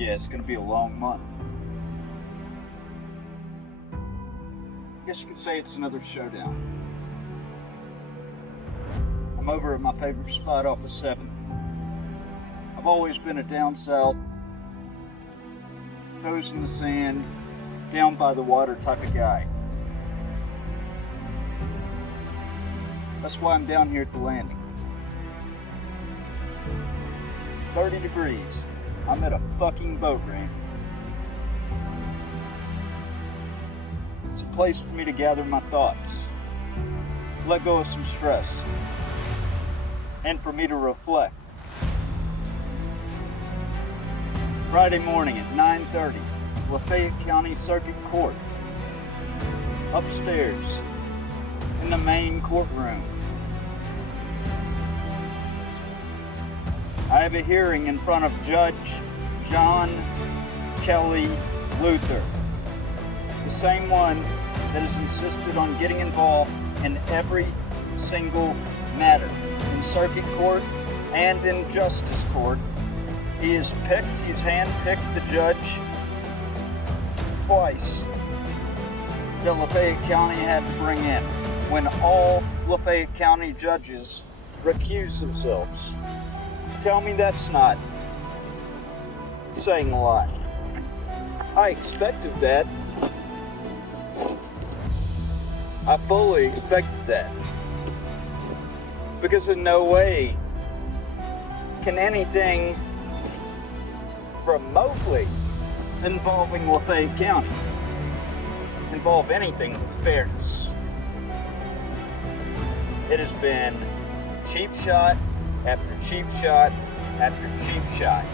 Yeah, it's gonna be a long month. I guess you could say it's another showdown. I'm over at my favorite spot off of 7th. I've always been a down south, toes in the sand, down by the water type of guy. That's why I'm down here at the landing. 30 degrees. I'm at a fucking boat ramp. It's a place for me to gather my thoughts, let go of some stress, and for me to reflect. Friday morning at 9:30, Lafayette County Circuit Court. Upstairs, in the main courtroom. I have a hearing in front of Judge John Kelly Luther, the same one that has insisted on getting involved in every single matter in circuit court and in justice court. He's handpicked the judge twice that Lafayette County had to bring in when all Lafayette County judges recuse themselves. Tell me that's not saying a lot. I expected that. I fully expected that. Because in no way can anything remotely involving Lafayette County involve anything with fairness. It has been cheap shot after cheap shot after cheap shot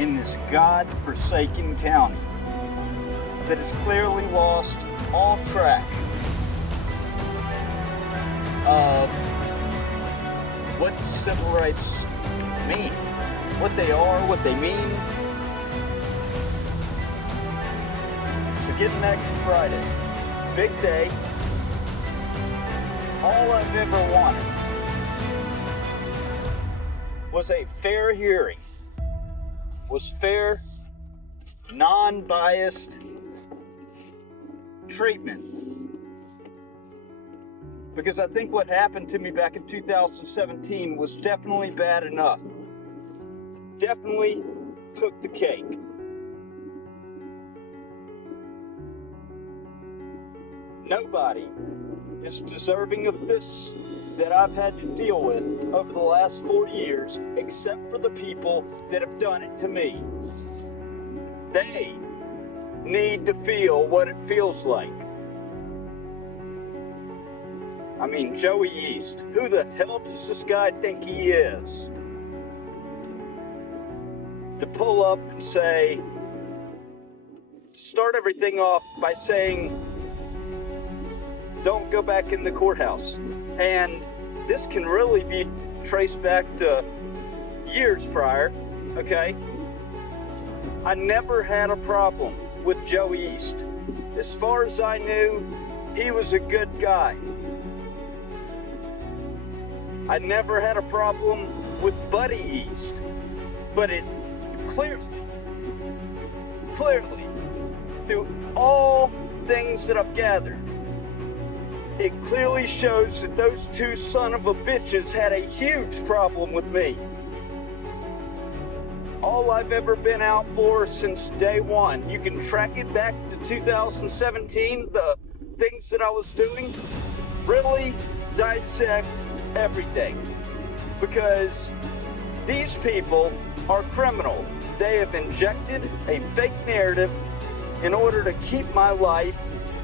in this God-forsaken county that has clearly lost all track of what civil rights mean, what they are, what they mean. So getting back to Friday, big day, all I've ever wanted was a fair hearing, was fair, non-biased treatment. Because I think what happened to me back in 2017 was definitely bad enough. Definitely took the cake. Nobody is deserving of this that I've had to deal with over the last 4 years, except for the people that have done it to me. They need to feel what it feels like. I mean, Joey East, who the hell does this guy think he is? To pull up and say, start everything off by saying, don't go back in the courthouse. And this can really be traced back to years prior, okay? I never had a problem with Joey East. As far as I knew, he was a good guy. I never had a problem with Buddy East, but it clearly, through all things that I've gathered, it clearly shows that those two son of a bitches had a huge problem with me. All I've ever been out for since day one, you can track it back to 2017, the things that I was doing, really dissect everything. Because these people are criminal. They have injected a fake narrative in order to keep my life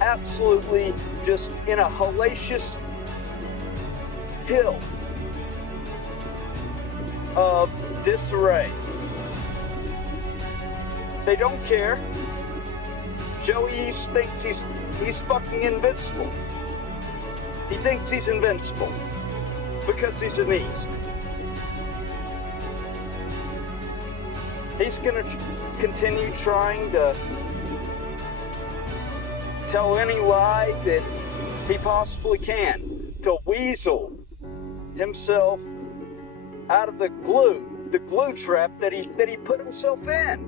absolutely just in a hellacious hill of disarray. They don't care. Joey East thinks he's fucking invincible. He thinks he's invincible because he's an East. He's gonna continue trying to tell any lie that he possibly can to weasel himself out of the glue trap that he put himself in.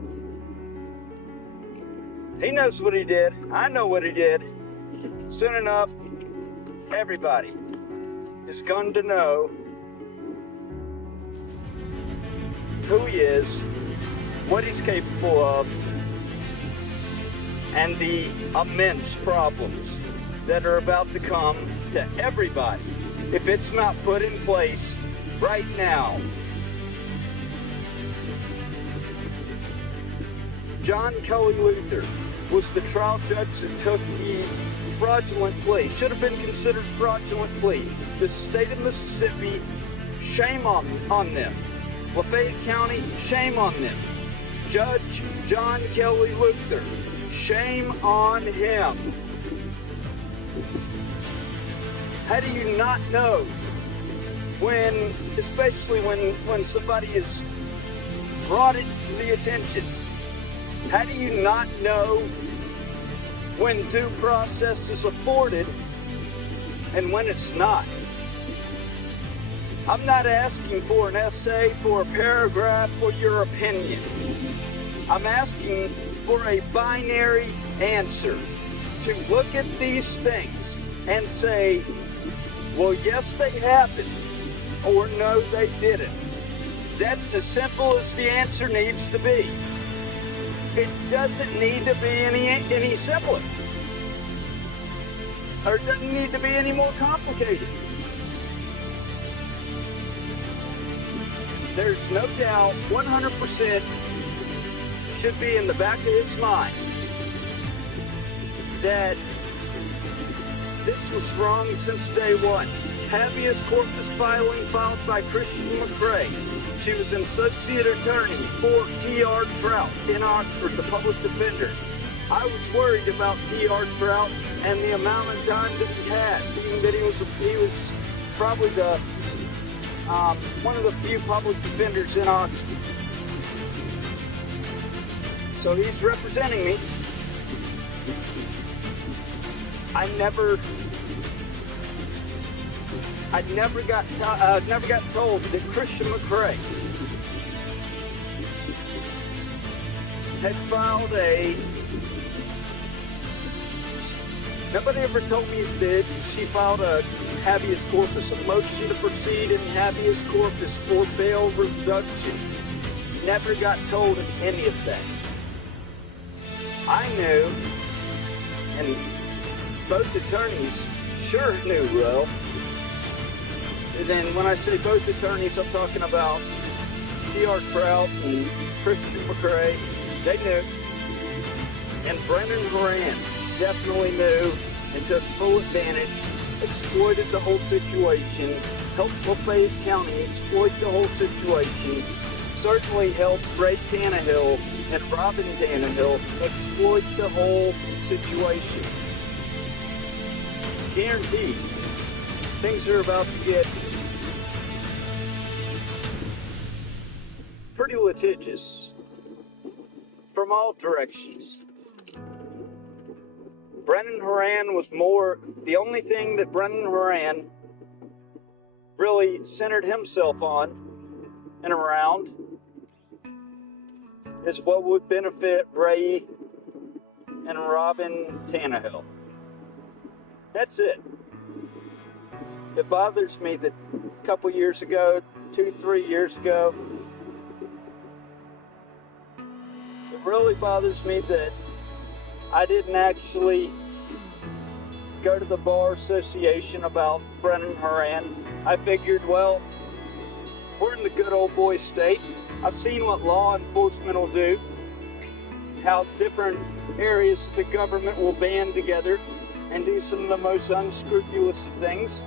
He knows what he did. I know what he did. Soon enough, everybody is going to know who he is, what he's capable of, and the immense problems that are about to come to everybody if it's not put in place right now. John Kelly Luther was the trial judge that took the fraudulent plea, should have been considered fraudulent plea. The state of Mississippi, shame on them. Lafayette County, shame on them. Judge John Kelly Luther, shame on him. How do you not know when, especially when somebody is brought it to the attention, how do you not know when due process is afforded and when it's not? I'm not asking for an essay, for a paragraph, for your opinion. I'm asking for a binary answer to look at these things and say, well, yes, they happened, or no, they didn't. That's as simple as the answer needs to be. It doesn't need to be any simpler. Or it doesn't need to be any more complicated. There's no doubt 100% should be in the back of his mind that this was wrong since day one. Habeas corpus filing filed by Christian McCrae. She was an associate attorney for T.R. Trout in Oxford, the public defender. I was worried about T.R. Trout and the amount of time that he had, being that he was probably the one of the few public defenders in Oxford. So he's representing me. I never got told that Christian McCrae had filed nobody ever told me that she filed a habeas corpus, a motion to proceed in habeas corpus for bail reduction. Never got told any of that. I knew, and both attorneys sure knew well. And then when I say both attorneys, I'm talking about T.R. Trout and Christian McCrae. They knew. And Brennan Horan definitely knew and took full advantage, exploited the whole situation, helped Lafayette County exploit the whole situation, certainly helped Ray Tannehill and Robin Tannehill exploit the whole situation. Guaranteed, things are about to get pretty litigious from all directions. Brennan Horan was the only thing that Brennan Horan really centered himself on and around is what would benefit Ray and Robin Tannehill. That's it. It bothers me that a couple years ago, 2-3 years ago, it really bothers me that I didn't actually go to the Bar Association about Brennan Horan. I figured, well, we're in the good old boy state. I've seen what law enforcement will do, how different areas of the government will band together and do some of the most unscrupulous of things,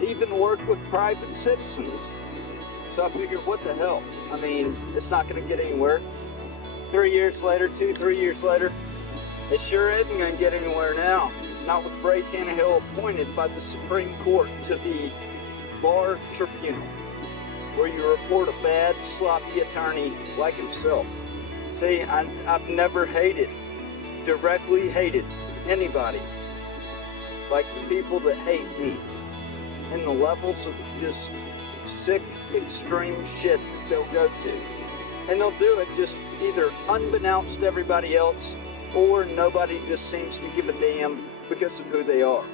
even work with private citizens. So I figured, what the hell? I mean, it's not going to get anywhere. 3 years later, 2-3 years later, it sure isn't going to get anywhere now. Not with Ray Tannehill appointed by the Supreme Court to the Bar Tribunal, where you report a bad, sloppy attorney like himself. See, I've never directly hated anybody like the people that hate me, and the levels of just sick, extreme shit that they'll go to. And they'll do it just either unbeknownst to everybody else, or nobody just seems to give a damn because of who they are.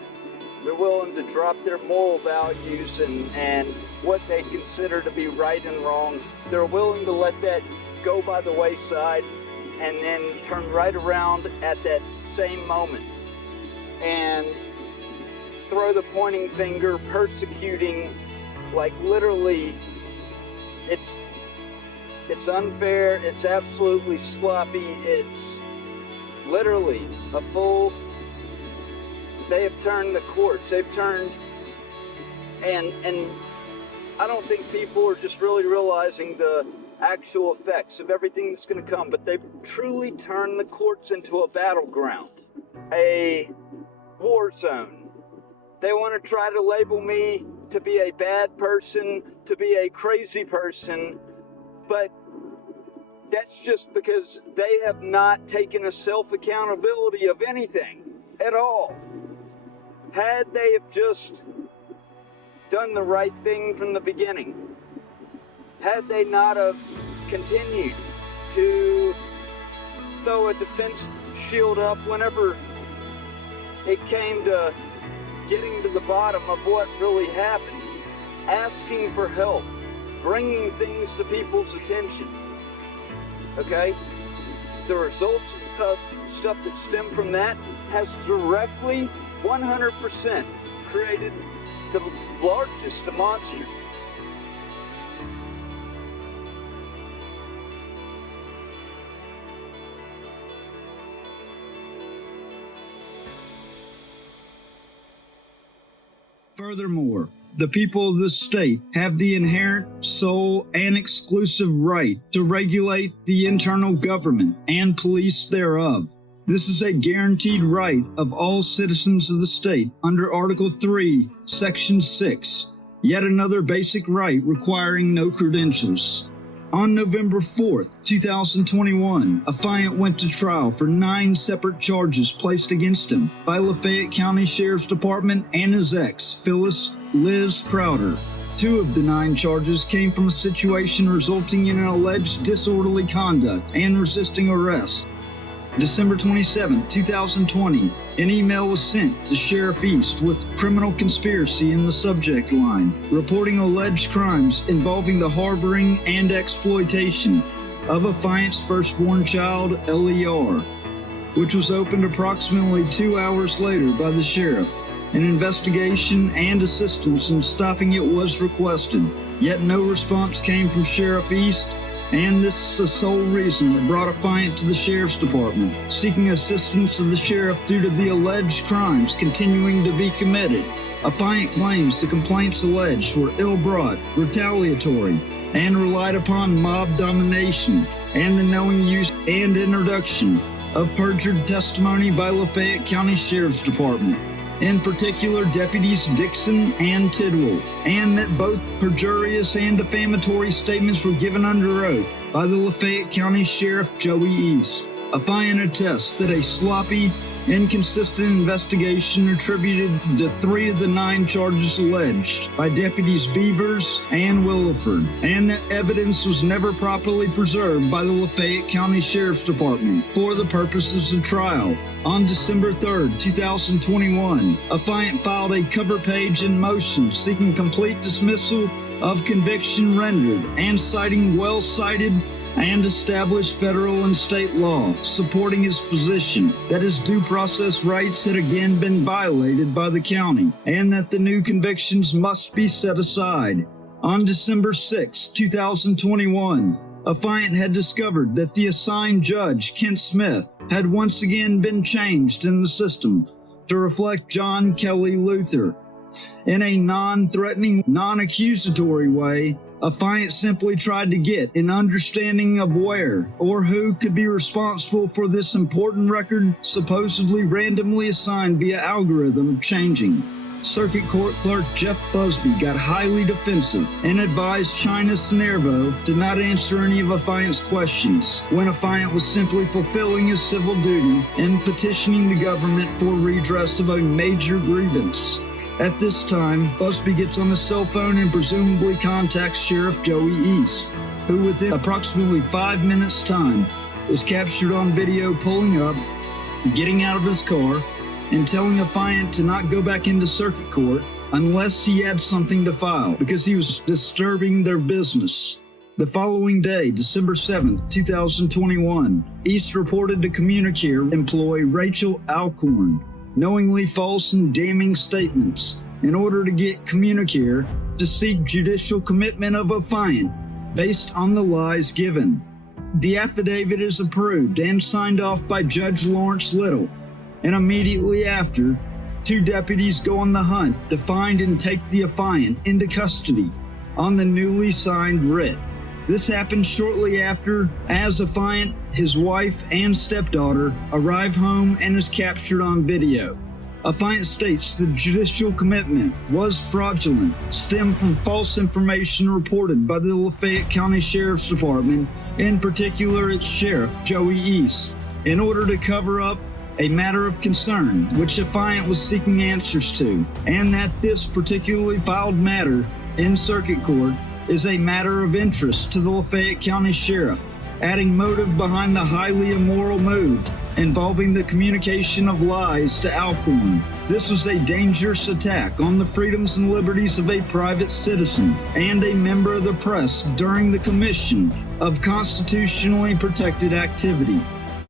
They're willing to drop their moral values and what they consider to be right and wrong. They're willing to let that go by the wayside and then turn right around at that same moment and throw the pointing finger, persecuting, like literally, it's unfair, it's absolutely sloppy, it's literally a full, they have turned the courts, they've turned, and I don't think people are just really realizing the actual effects of everything that's going to come, but they've truly turned the courts into a battleground, a war zone. They want to try to label me to be a bad person, to be a crazy person, but that's just because they have not taken a self-accountability of anything at all. Had they have just done the right thing from the beginning, had they not have continued to throw a defense shield up whenever it came to getting to the bottom of what really happened, asking for help, bringing things to people's attention, okay? The results of stuff that stem from that has directly, 100% created the largest monster. Furthermore, the people of this state have the inherent, sole, and exclusive right to regulate the internal government and police thereof. This is a guaranteed right of all citizens of the state under Article 3, Section 6, yet another basic right requiring no credentials. On November 4th, 2021, Lafayette went to trial for 9 separate charges placed against him by Lafayette County Sheriff's Department and his ex, Phyllis Liz Crowder. 2 of the 9 charges came from a situation resulting in an alleged disorderly conduct and resisting arrest. December 27, 2020, an email was sent to Sheriff East with criminal conspiracy in the subject line, reporting alleged crimes involving the harboring and exploitation of Lafayette's firstborn child, LER, which was opened approximately 2 hours later by the sheriff. An investigation and assistance in stopping it was requested, yet no response came from Sheriff East, and this is the sole reason that brought Lafayette to the Sheriff's Department, seeking assistance of the sheriff due to the alleged crimes continuing to be committed. Lafayette claims the complaints alleged were ill-brought, retaliatory, and relied upon mob domination and the knowing use and introduction of perjured testimony by Lafayette County Sheriff's Department, in particular Deputies Dixon and Tidwell, and that both perjurious and defamatory statements were given under oath by the Lafayette County Sheriff Joey East. Lafayette attests that a sloppy, inconsistent investigation attributed to 3 of the 9 charges alleged by Deputies Beavers and Williford, and that evidence was never properly preserved by the Lafayette County Sheriff's Department for the purposes of trial. On December 3, 2021, Lafayette filed a cover page in motion seeking complete dismissal of conviction rendered and citing well-cited and established federal and state law supporting his position that his due process rights had again been violated by the county and that the new convictions must be set aside. On December 6, 2021, Lafayette had discovered that the assigned judge, Kent Smith, had once again been changed in the system to reflect John Kelly Luther. In a non-threatening, non-accusatory way, Lafayette simply tried to get an understanding of where or who could be responsible for this important record supposedly randomly assigned via algorithm changing. Circuit Court Clerk Jeff Busby got highly defensive and advised China Sinervo to not answer any of Lafayette's questions when Lafayette was simply fulfilling his civil duty and petitioning the government for redress of a major grievance. At this time, Busby gets on his cell phone and presumably contacts Sheriff Joey East. who within approximately 5 minutes' time was captured on video pulling up, getting out of his car, and telling Lafayette to not go back into circuit court unless he had something to file because he was disturbing their business. The following day, December 7th, 2021, East reported to Communicare employee Rachel Alcorn knowingly false and damning statements in order to get Communicare to seek judicial commitment of Lafayette based on the lies given. The affidavit is approved and signed off by Judge Lawrence Little, and immediately after, 2 deputies go on the hunt to find and take the Lafayette into custody on the newly signed writ. This happened shortly after, as Lafayette, his wife, and stepdaughter arrive home and is captured on video. Lafayette states the judicial commitment was fraudulent, stemmed from false information reported by the Lafayette County Sheriff's Department, in particular its sheriff, Joey East, in order to cover up a matter of concern which Lafayette was seeking answers to, and that this particularly filed matter in circuit court is a matter of interest to the Lafayette County Sheriff, adding motive behind the highly immoral move involving the communication of lies to Alcorn. This was a dangerous attack on the freedoms and liberties of a private citizen and a member of the press during the commission of constitutionally protected activity.